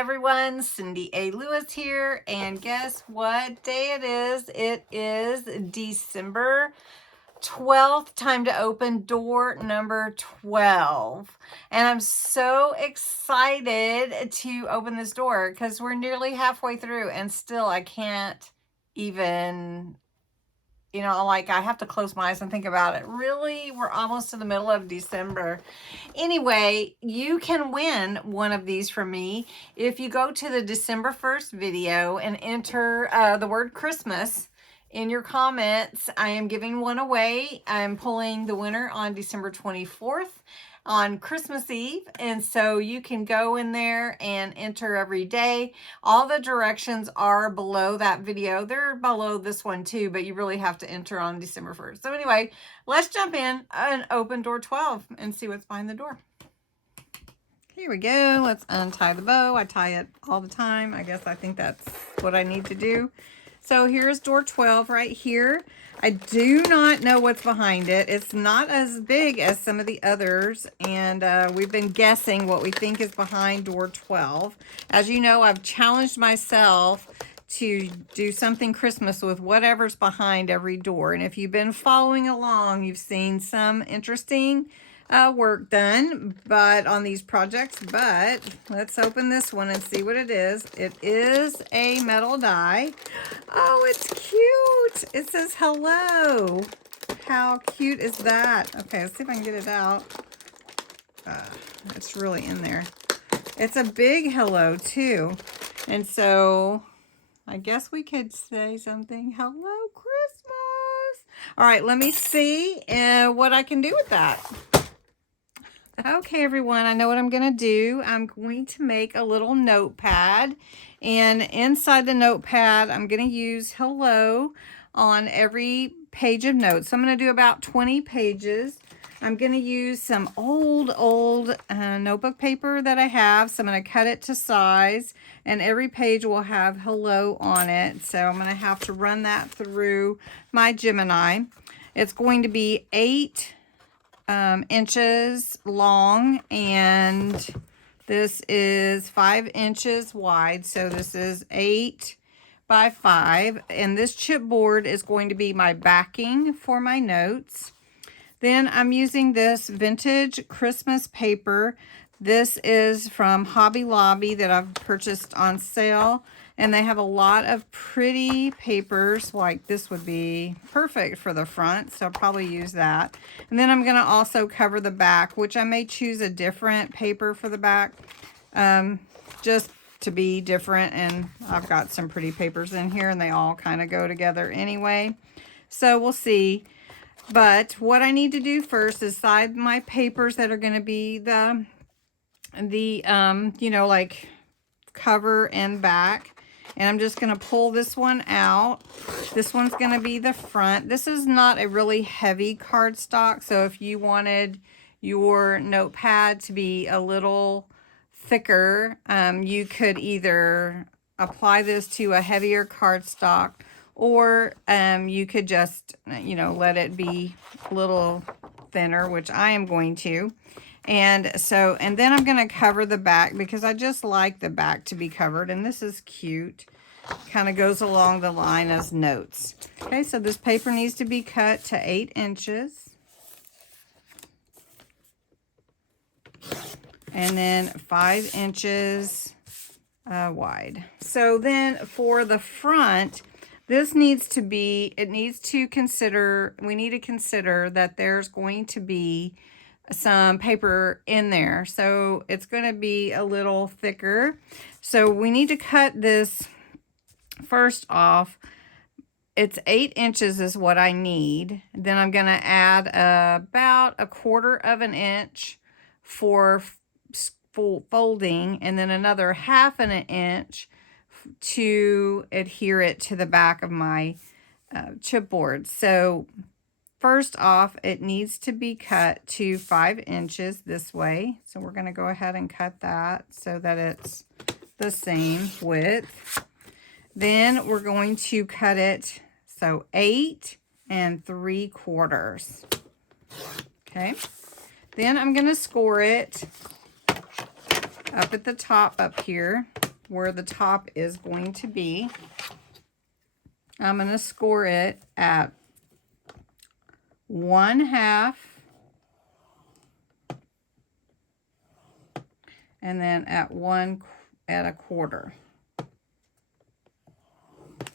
everyone, Cindy A. Lewis here, and guess what day it is? It is December 12th, time to open door number 12. And I'm so excited to open this door because we're nearly halfway through and still I can't even, I have to close my eyes and think about it. Really, we're almost to the middle of December. Anyway, you can win one of these from me if you go to the December 1st video and enter the word Christmas in your comments. I am giving one away. I'm pulling the winner on December 24th on Christmas Eve, and so you can go in there and enter every day. All the directions are below that video. They're below this one too, but you really have to enter on December 1st. So anyway, let's jump in and open door 12 and see what's behind the door. Here we go. Let's untie the bow. I tie it all the time. I think that's what I need to do. So here's door 12 right here. I do not know what's behind it. It's not as big as some of the others, and we've been guessing what we think is behind door 12. As you know, I've challenged myself to do something Christmas with whatever's behind every door. And if you've been following along, you've seen some interesting work done on these projects. But let's open this one and see what it is. It is a metal die. Oh, it's cute. It says hello. How cute is that? Okay, let's see if I can get it out. It's really in there. It's a big hello too. And so I guess we could say something. Hello, Christmas. All right, let me see what I can do with that. Okay, everyone, I know what I'm going to do. I'm going to make a little notepad, and inside the notepad, I'm going to use hello on every page of notes. So I'm going to do about 20 pages. I'm going to use some old notebook paper that I have. So I'm going to cut it to size, and every page will have hello on it. So I'm going to have to run that through my Gemini. It's going to be 8 inches long, and this is 5 inches wide. So this is 8 by 5, and this chipboard is going to be my backing for my notes. Then I'm using this vintage Christmas paper. This is from Hobby Lobby that I've purchased on sale. And they have a lot of pretty papers, like this would be perfect for the front, so I'll probably use that. And then I'm going to also cover the back, which I may choose a different paper for the back, just to be different. And I've got some pretty papers in here, and they all kind of go together anyway. So we'll see. But what I need to do first is side my papers that are going to be the like cover and back. And I'm just going to pull this one out. This one's going to be the front. This is not a really heavy cardstock. So if you wanted your notepad to be a little thicker, you could either apply this to a heavier cardstock, or you could just, let it be a little thinner, which I am going to. And then I'm going to cover the back because I just like the back to be covered. And this is cute. Kind of goes along the line as notes. Okay, so this paper needs to be cut to 8 inches. And then 5 inches wide. So then for the front, this needs to be, we need to consider that there's going to be some paper in there. So it's going to be a little thicker. So we need to cut this first off. It's 8 inches is what I need. Then I'm going to add about 1/4 inch for folding, and then another 1/2 inch to adhere it to the back of my chipboard. So first off, it needs to be cut to 5 inches this way. So we're going to go ahead and cut that so that it's the same width. Then we're going to cut it, so 8 3/4. Okay. Then I'm going to score it up at the top up here. where the top is going to be. I'm going to score it at 1/2 and then at 1/4.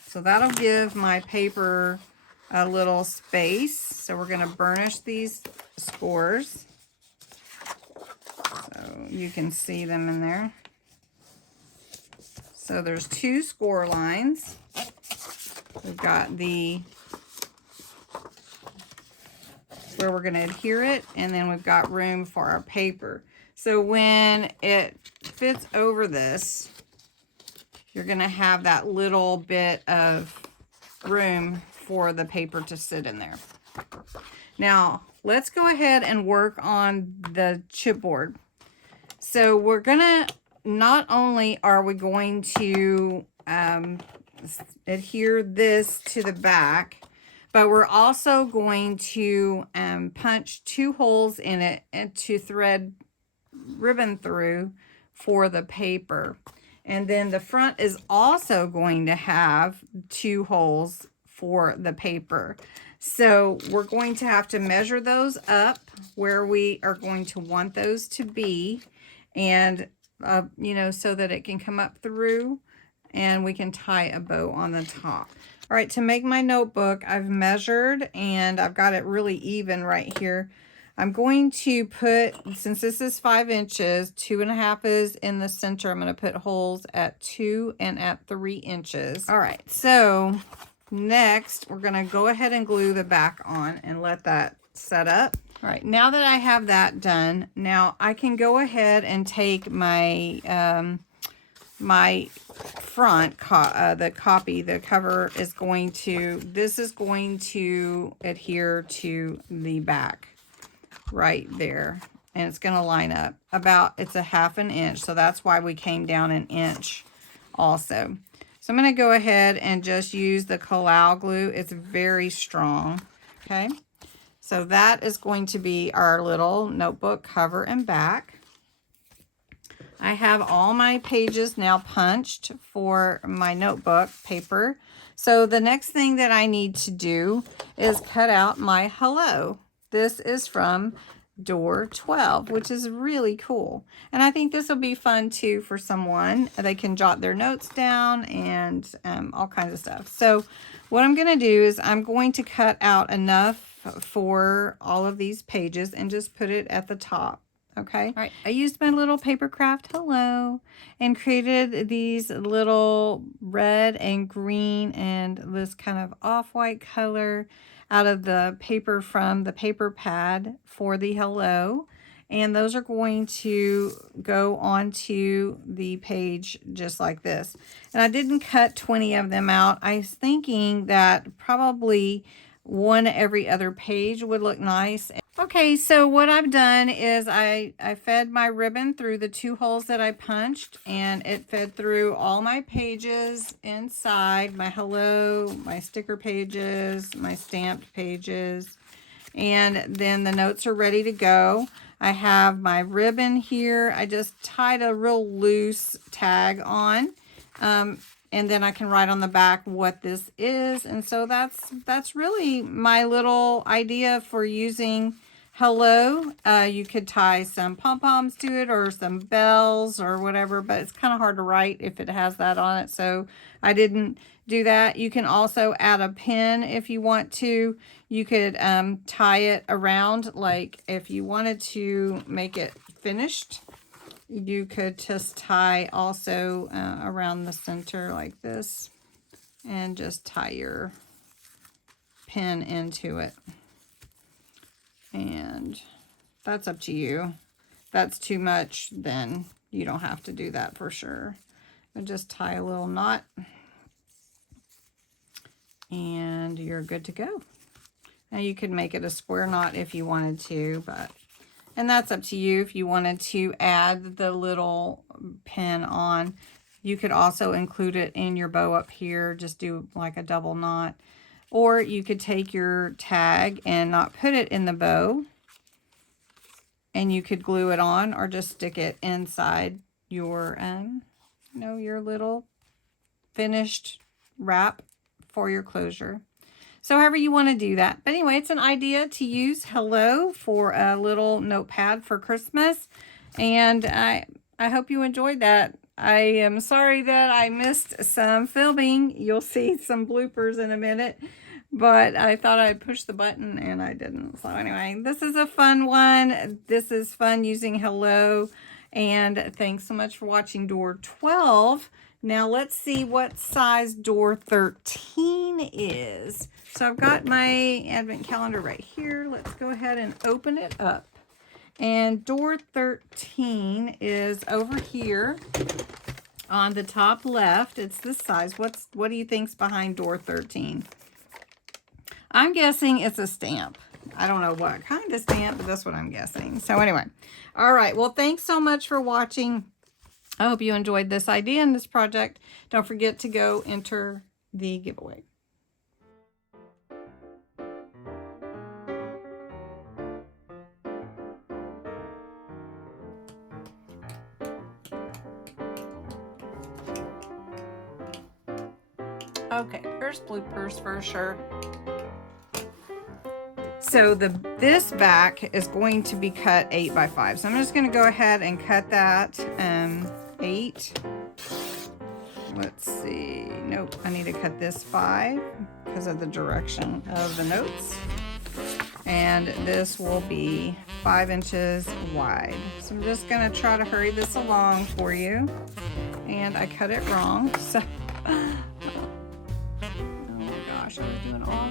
So that'll give my paper a little space. So we're going to burnish these scores so you can see them in there. So there's 2 score lines. We've got the where we're going to adhere it, and then we've got room for our paper. So when it fits over this, you're going to have that little bit of room for the paper to sit in there. Now, let's go ahead and work on the chipboard. So we're going to, not only are we going to adhere this to the back, but we're also going to punch 2 holes in it and to thread ribbon through for the paper. And then the front is also going to have 2 holes for the paper. So we're going to have to measure those up where we are going to want those to be, and you know, so that it can come up through and we can tie a bow on the top. All right, to make my notebook, I've measured and I've got it really even right here. I'm going to put, since this is 5 inches, 2.5 is in the center. I'm going to put holes at 2 and at 3 inches. All right, so next we're going to go ahead and glue the back on and let that set up. All right, now that I have that done, now I can go ahead and take my my front the cover is going to, this is going to adhere to the back right there, and it's going to line up about, it's a 1/2 inch, so that's why we came down 1 inch also. So I'm going to go ahead and just use the Collall glue. It's very strong. Okay, so that is going to be our little notebook cover and back. I have all my pages now punched for my notebook paper. So the next thing that I need to do is cut out my hello. This is from door 12, which is really cool. And I think this will be fun too for someone. They can jot their notes down and all kinds of stuff. So what I'm going to do is I'm going to cut out enough for all of these pages and just put it at the top. Okay. All right. I used my little paper craft hello and created these little red and green and this kind of off-white color out of the paper from the paper pad for the hello. And those are going to go onto the page just like this. And I didn't cut 20 of them out. I was thinking that probably one every other page would look nice. Okay, so what I've done is I fed my ribbon through the 2 holes that I punched, and it fed through all my pages inside, my hello, my sticker pages, my stamped pages, and then the notes are ready to go. I have my ribbon here. I just tied a real loose tag on, and then I can write on the back what this is. And so that's really my little idea for using hello. You could tie some pom-poms to it or some bells or whatever, but it's kind of hard to write if it has that on it, so I didn't do that. You can also add a pin if you want to. You could tie it around, like if you wanted to make it finished, you could just tie also around the center like this and just tie your pin into it. And that's up to you. If that's too much, then you don't have to do that for sure. And just tie a little knot and you're good to go. Now you could make it a square knot if you wanted to, and that's up to you. If you wanted to add the little pin on, you could also include it in your bow up here. Just do like a double knot. Or you could take your tag and not put it in the bow, and you could glue it on or just stick it inside your you know, your little finished wrap for your closure. So however you want to do that. But anyway, it's an idea to use hello for a little notepad for Christmas. And I hope you enjoyed that. I am sorry that I missed some filming. You'll see some bloopers in a minute. But I thought I'd push the button and I didn't. So anyway, this is a fun one. This is fun using hello. And thanks so much for watching door 12. Now let's see what size door 13 is. So I've got my advent calendar right here. Let's go ahead and open it up. And door 13 is over here on the top left. It's this size. What do you think's behind door 13? I'm guessing it's a stamp. I don't know what kind of stamp, but that's what I'm guessing. So anyway, all right. Well, thanks so much for watching. I hope you enjoyed this idea and this project. Don't forget to go enter the giveaway. Okay, there's bloopers for sure. So this back is going to be cut 8 by 5. So I'm just going to go ahead and cut that 8. Let's see. Nope, I need to cut this 5 because of the direction of the notes. And this will be 5 inches wide. So I'm just going to try to hurry this along for you. And I cut it wrong. So, oh my gosh, I was doing all